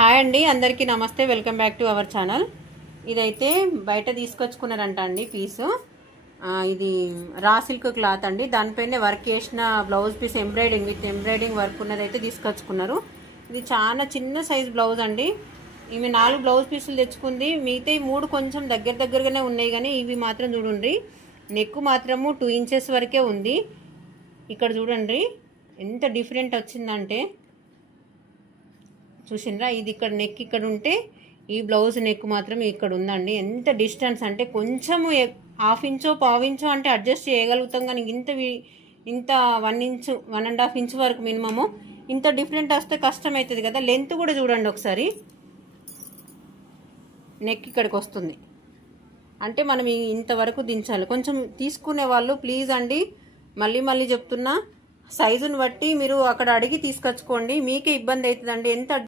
Hi అండి, అందరికీ నమస్తే. Welcome back to our channel. ఇదైతే బయట తీసుకొచ్చుకున్నారంట అండి పీసు. ఇది రా సిల్క్ క్లాత్ అండి. దానిపైన వర్క్ చేసిన blouse piece with embroidering work ఉన్నదైతే తీసుకొచ్చుకున్నారు. ఇది చాలా చిన్న సైజ్ బ్లౌజ్ అండి. ఈమె 4 బ్లౌజ్ పీసులు తెచ్చుకుంది. మిగతా 3 కొంచెం దగ్గరగానే ఉన్నాయి, కానీ ఇవి మాత్రం చూడండి, నెక్ మాత్రము 2 ఇంచెస్ వరకే ఉంది. ఇక్కడ చూడండి ఎంత డిఫరెంట్ వచ్చిందంటే, చూసిండ్రా? ఇది ఇక్కడ నెక్ ఇక్కడ ఉంటే ఈ బ్లౌజ్ నెక్ మాత్రం ఇక్కడ ఉందండి. ఎంత డిస్టెన్స్ అంటే కొంచెము 1/2 ఇంచో 1/4 ఇంచో అంటే అడ్జస్ట్ చేయగలుగుతాం, కానీ ఇంత 1 ఇంచు 1.5 ఇంచు వరకు మినిమము ఇంత డిఫరెంట్ వస్తే కష్టం అవుతుంది కదా. లెంత్ కూడా చూడండి ఒకసారి, నెక్ ఇక్కడికి వస్తుంది అంటే మనం ఇంతవరకు దించాలి. కొంచెం తీసుకునే వాళ్ళు ప్లీజ్ అండి, మళ్ళీ చెప్తున్నా, సైజుని బట్టి మీరు అక్కడ అడిగి తీసుకొచ్చుకోండి. మీకే ఇబ్బంది అవుతుందండి. ఎంత